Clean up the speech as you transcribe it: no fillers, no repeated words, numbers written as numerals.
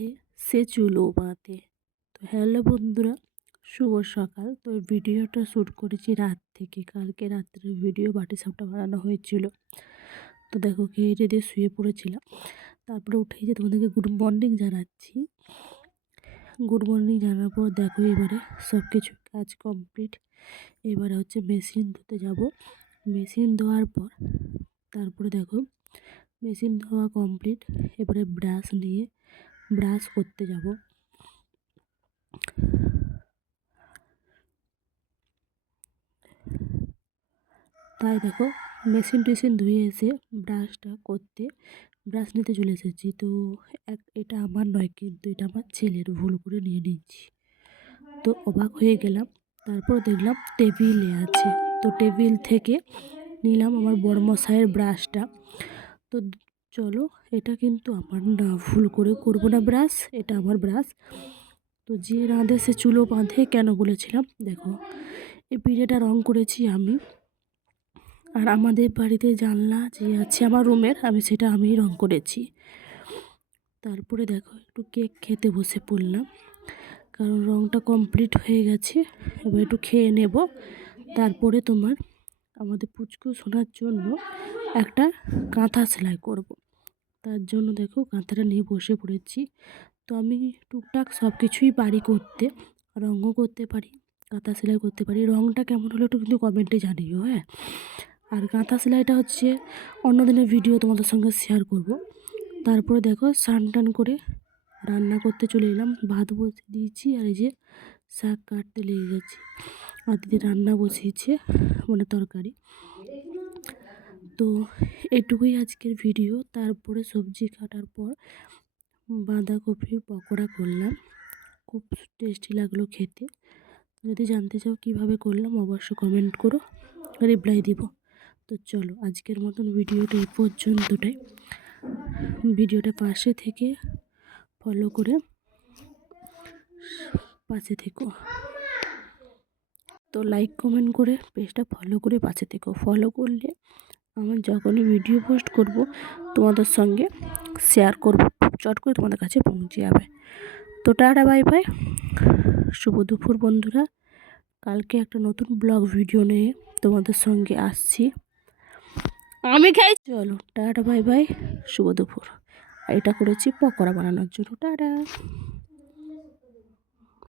বাঁধে সে চুলও বাঁধে। তো হ্যালো বন্ধুরা, শুভ সকাল। তো এই ভিডিওটা শ্যুট করেছি রাত থেকে, কালকে রাত্রের ভিডিও বাটিসাপটা বানানো হয়েছিল। তো দেখো খেয়ে দিয়ে শুয়ে পড়েছিলাম, তারপরে উঠেই যে তোমাদেরকে গুড মর্নিং জানাচ্ছি। গুড মর্নিং জানার পর দেখো এবারে সব কিছু কাজ কমপ্লিট। এবারে হচ্ছে মেশিন ধুতে যাব। মেশিন ধোয়ার পর তারপরে দেখো মেশিন ধোয়া কমপ্লিট। এবারে ব্রাশ নিয়ে ব্রাশ করতে যাব। তাই দেখো মেশিন টেশিন ধুয়ে এসে ব্রাশ নিতে চলে এসেছি। তো এটা আমার নয়, কিন্তু এটা আমার ছেলের, ভুল করে নিয়ে নিয়েছি। তো অবাক হয়ে গেলাম। তারপর দেখলাম টেবিলে আছে, তো টেবিল থেকে নিলাম আমার বড়মশাইয়ের ব্রাশটা। তো চলো, এটা কিন্তু আমার না, ভুল করে করবো না ব্রাশ, এটা আমার ব্রাশ। তো যে রাঁধে সে চুলো বাঁধে কেন বলেছিলাম, দেখো এই পিঠেটা রং করেছি আমি। আর আমাদের বাড়িতে জানলা যে আছে আমার রুমের, সেটা আমিই রং করেছি। তারপরে দেখো একটু কেক খেতে বসে পড়লাম, কারণ রংটা কমপ্লিট হয়ে গেছে। এবার একটু খেয়ে নেব। তারপরে আমাদের পুচকু শোনার জন্য একটা কাঁথা সেলাই করব। তার জন্য দেখো কাঁথাটা নিয়ে বসে পড়েছি। তো আমি টুকটাক সব কিছুই পারি করতে, রঙও করতে পারি, কাঁথা সেলাই করতে পারি। রঙটা কেমন হলো একটু কিন্তু কমেন্টে জানিও, হ্যাঁ। আর কাঁথা সেলাইটা হচ্ছে অন্য দিনের ভিডিও তোমাদের সঙ্গে শেয়ার করব। তারপরে দেখো স্নান টান করে রান্না করতে চলে এলাম। ভাত বসিয়ে দিয়েছি, আর এই যে শাক কাটতে লেগে গেছি। আর দিদি রান্না বসিয়েছে, মানে তরকারি। তো এটুকুই আজকের ভিডিও। তারপরে সবজি কাটার পর বাঁধাকপির পকোড়া করলাম, খুব টেস্টি লাগলো খেতে। যদি জানতে চাও কিভাবে করলাম অবশ্যই কমেন্ট করো, রিপ্লাই দিব। তো চলো আজকের মতন ভিডিওটা এই পর্যন্তটাই। ভিডিওটা পাশে থেকে ফলো করে পাশে থেকো। তো লাইক কমেন্ট করে পেজটা ফলো করে পাশে থেকো। ফলো করলে আমার যখনই ভিডিও পোস্ট করব তোমাদের সঙ্গে শেয়ার করব, চট করে তোমাদের কাছে পৌঁছে যাবে। তো টাটা, বাই বাই, শুভ দুপুর বন্ধুরা। কালকে একটা নতুন ব্লগ ভিডিও নিয়ে তোমাদের সঙ্গে আসছি। চলো টাটা, বাই বাই, শুভ দুপুর। এটা করেছি পকোড়া বানানোর জন্য। টাটা।